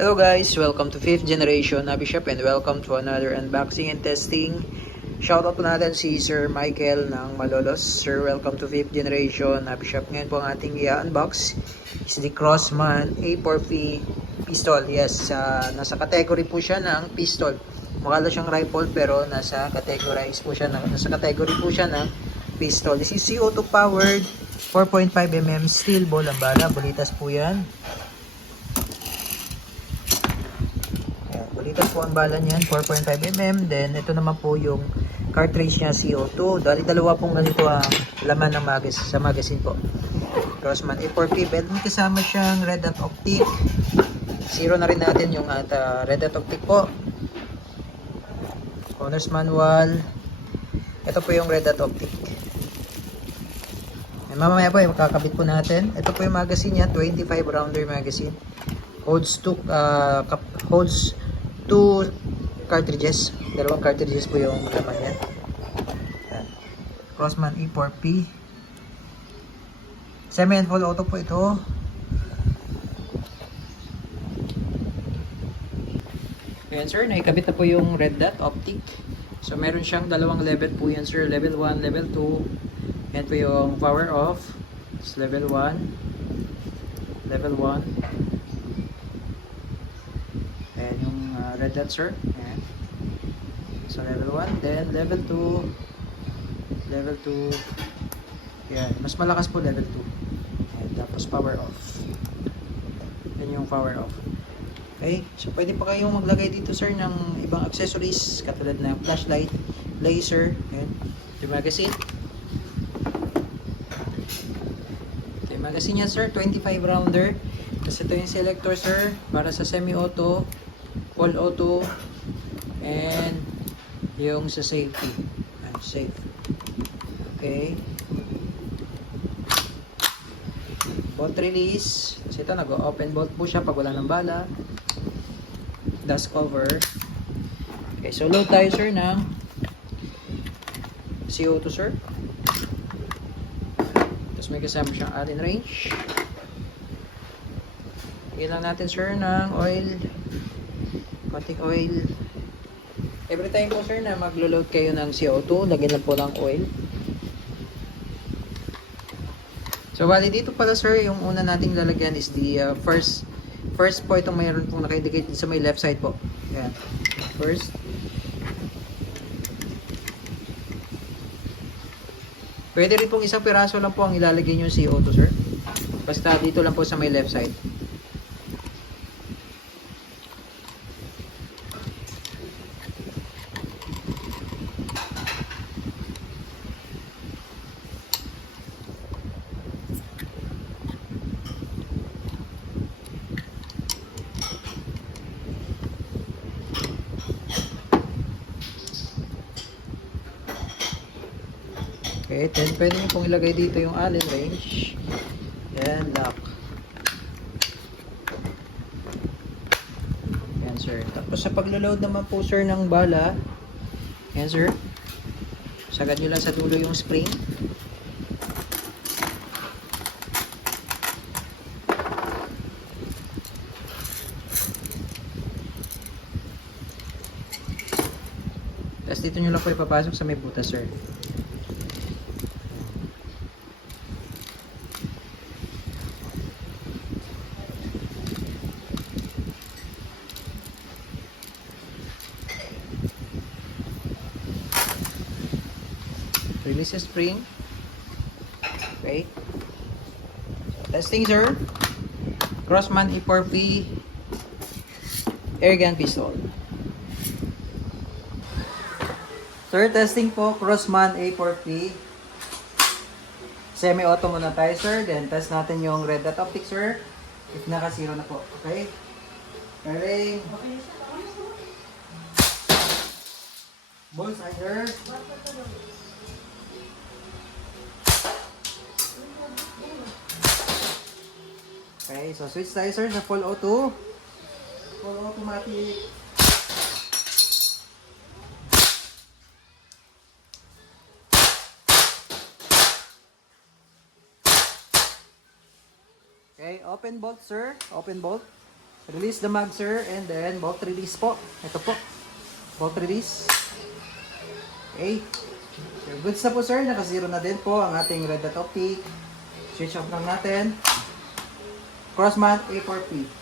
Hello guys, welcome to 5th generation Nabi Shop and welcome to another unboxing and testing. Shoutout po natin si Sir Michael ng Malolos. Sir, welcome to 5th generation Nabi Shop. Ngayon po ang ating i-unbox is the Crossman A4P pistol. Yes, nasa category po siya ng pistol. Mukha lang siyang rifle pero nasa category po siya ng pistol. This is CO2 powered 4.5mm steel ball ang bala. Bulitas po yan. Bulitas po ang bala niyan, 4.5mm. Then, ito naman po yung cartridge niya, CO2. Dalawa pong ganito ang laman ng sa magazine po. Crossman A4P. Belt, may kasama siyang red dot optic. Zero na rin natin yung red dot optic po. Owner's manual. Ito po yung red dot optic. Mamaya po, makakabit po natin. Ito po yung magazine niya, 25 rounder magazine. Holds 2 cartridges. Dalawang cartridges po yung laman yan. Crossman A4P. Semi and full auto po ito. Ayan sir, naikabit na po yung red dot optic. So meron siyang dalawang level po yan sir. Level 1, level 2. Ayan po yung power off. It's level 1. Level 1. Ayan yung red dot sir. Ayan. So level 1, then level 2. Level 2. Ayan, mas malakas po level 2. Ayan, tapos power off. Yan yung power off. Okay, so pwede pa kayong maglagay dito sir ng ibang accessories katulad ng flashlight, laser. Ayan, ito yung magazine. Ito yung magazine niya sir, 25 rounder. Kasi ito yung selector sir para sa semi-auto, full auto, and yung sa safety. I'm safe. Okay. Bolt release. Kasi ito, nag-open bolt po siya pag wala ng bala. Dust cover. Okay, so load tayo sir ng CO2 sir. Tapos may kasama siyang Allen wrench. Lagyan lang natin sir ng oil. Konting oil. Every time po sir na maglo-load kayo ng CO2, lagyan lang po ng oil. So bali dito pala sir, yung una nating lalagyan is the first po itong mayroon pong naka-indicate sa may left side po. Ayan. First. Pwede rin pong isang piraso lang po ang ilalagay nyo yung CO2 sir. Basta dito lang po sa may left side. Okay, then pwede nyo pong ilagay dito yung Allen wrench. Then lock. Yan sir. Tapos sa paglo-load naman po sir ng bala, yan sir, sagad nyo lang sa dulo yung spring. Tapos dito nyo lang po ipapasok sa may butas sir. Release the spring. Okay. Testing sir. Crossman A4P airgun pistol. Sir, testing po Crossman A4P. Semi-auto muna tayo sir. Then test natin yung red dot optic sir. If naka-zero na po. Okay. Firing. Bullseye sir. Okay, so switch tayo sir sa full auto. Full automatic. Okay, open bolt sir. Open bolt. Release the mag, sir. And then, bolt release po. Ito po. Bolt release. Okay. So, goods na po, sir. Naka-zero na din po ang ating red dot optic. Switch off lang natin. Crossmount A4P.